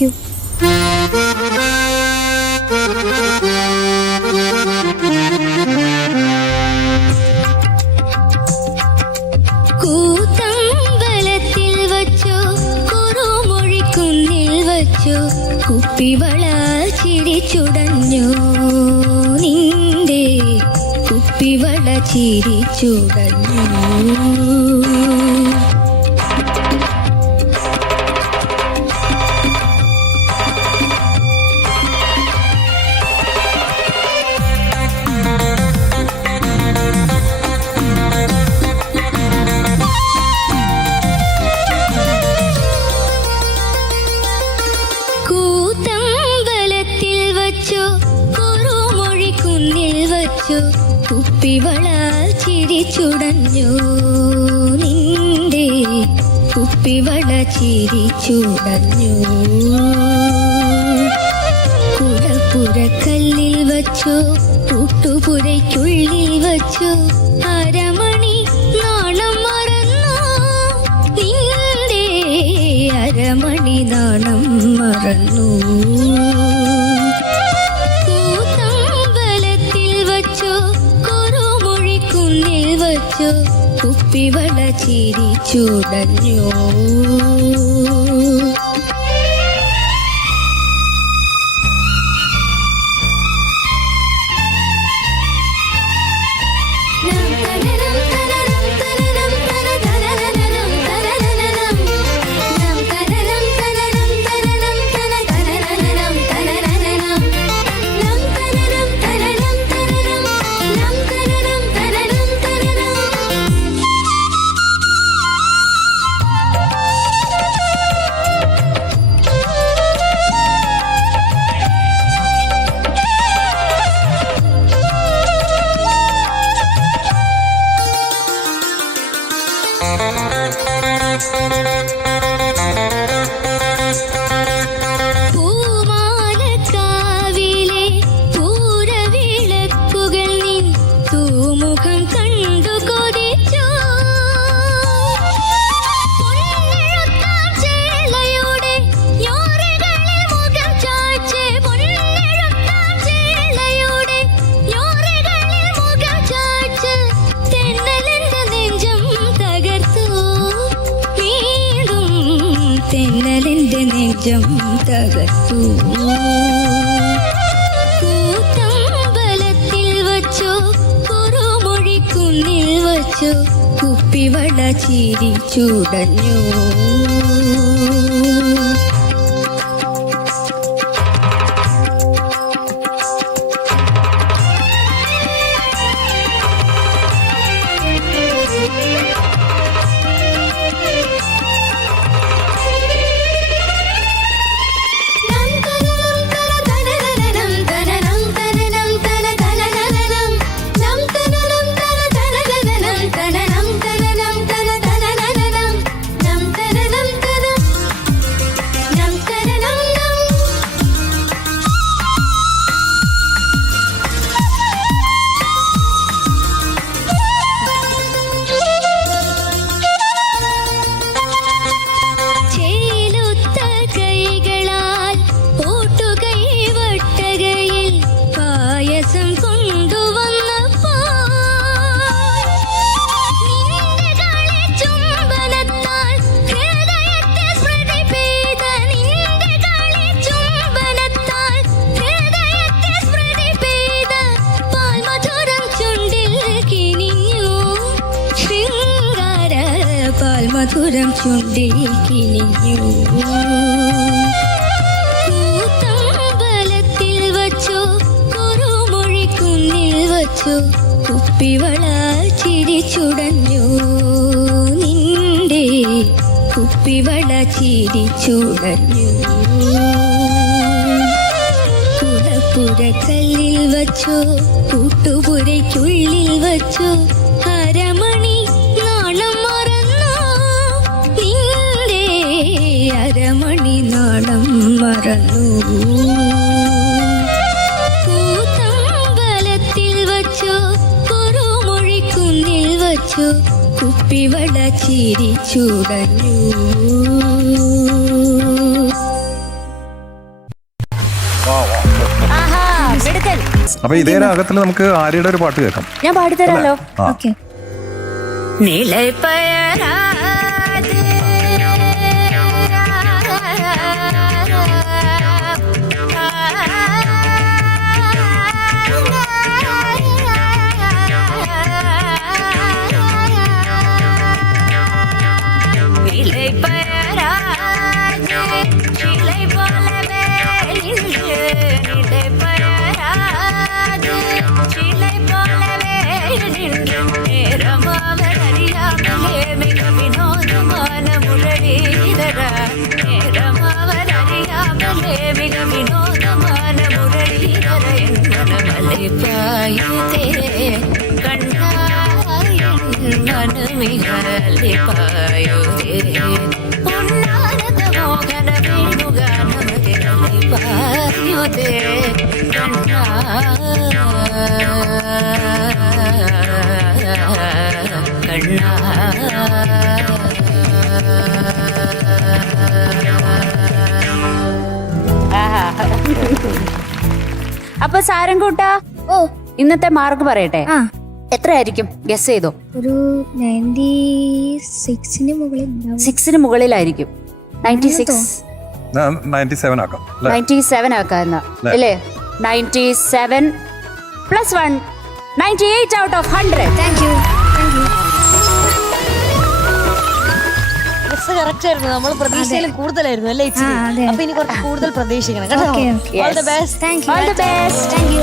you. കൂത്തമ്പലത്തിൽ വച്ചോ കുറുമൊഴിക്കുന്നിൽ വച്ചോ കുപ്പിവള ചിരിച്ചുടഞ്ഞോ നിന്റെ കുപ്പിവള ചിരിച്ചുടഞ്ഞോ. കൂത്തമ്പലത്തിൽ വച്ചോ കുറുമൊഴിക്കുന്നിൽ വച്ചോ കുപ്പിവള ചിരിച്ചുടഞ്ഞോ നിന്റെ കുപ്പിവള ചിരിച്ചുടഞ്ഞോ. കുടപ്പുരക്കല്ലിൽ വച്ചോ കൂട്ടുപുരയ്ക്കുള്ളിൽ വച്ചോ അരമണി നാണം മറന്നോ നിന്റെ അരമണി നാണം മറന്നു. കൂത്തമ്പലത്തിൽ വച്ചോ കുറുമൊഴിക്കുന്നിൽ വച്ചോ കുപ്പിവള ചിരിച്ചുടഞ്ഞോ. പൂമാലക്കാവിലെ പൂരവിളക്കുകൾ നിൻ തൂമുഖം കണ്ടു കൊതിച്ചോ. പൊന്നെഴുത്താം ചേളയുടെ യോരകളിൽ മുഖം ചായ്ച്ച് പൊന്നെഴുത്താം ചേളയുടെ യോരകളിൽ മുഖം ചായ്ച്ച് തെന്നലെന്റെ നെഞ്ചം തകർത്തു വീണ്ടും തെന്നലെന്റെ നെഞ്ചം തകർത്തു. കൂത്തമ്പലത്തിൽ വച്ചോ കുറുമൊഴിക്കുന്നിൽ വച്ചോ കുപ്പിവള ചിരിച്ചുടഞ്ഞോ. മധുരം ചുണ്ടിൽ കിനിഞ്ഞു. കൂത്തമ്പലത്തിൽ വച്ചോ കുറുമൊഴിക്കുന്നിൽ വച്ചോ കുപ്പിവള ചിരിച്ചുടഞ്ഞോ നിന്റെ കുപ്പിവള ചിരിച്ചുടഞ്ഞു. കുടപ്പുരക്കല്ലിൽ വച്ചോ കൂട്ടുപുരയ്ക്കുള്ളിൽ വച്ചോ അരമണി നാണം മറന്നോ നിന്റെ അരമണി നാണം മറന്നു. കൂത്തമ്പലത്തിൽ വച്ചോ കുറുമൊഴിക്കുന്നിൽ വച്ചോ കുപ്പിവള ചിരിച്ചുടഞ്ഞു. ആഹാ മിടുക്കൻ. അപ്പൊ ഇതേ രാഗത്തിൽ നമുക്ക് ആര്യയുടെ ഒരു പാട്ട് കേൾക്കാം. ഞാൻ പാടിത്തരാലോ. ആ. ഓക്കെ. നിലപ്പയരാതെ சிலை போலவே நேரமாவர் அறியாமலே மிக வினோதமான முரளீதர நேரமாவர் அறியாமலே மிக வினோதமான முரளீதர என் மனமலை பாயுதே கண்ணாயின் மனமிகலை பாயுதே உன்னானத மோகன வேணுகானமதிரலை பாயுதே கண்ணா കണ്ണാ. അപ്പൊ സാരംകൂട്ടാ, ഓ ഇന്നത്തെ മാർക്ക് പറയട്ടെ. ആ എത്രയായിരിക്കും ഗസ് ചെയ്തോ? ഒരു 96 മുകളിൽ ഉണ്ടാവും. 6 മുകളിലായിരിക്കും. 96 97 ആക്കാം. 97 ആക്കാന്ന അല്ലേ? 97 + 1 98 out of 100. Thank you. Correct ആയിരുന്നു. നമ്മൾ പ്രതീക്ഷയിലും കൂടുതലായിരുന്നു അല്ലേ? അതെ. അപ്പൊ ഇനി കുറച്ച് കൂടുതൽ പ്രതീക്ഷിക്കണം കേട്ടോ. Okay. All the best. Thank you. All the best. Thank you.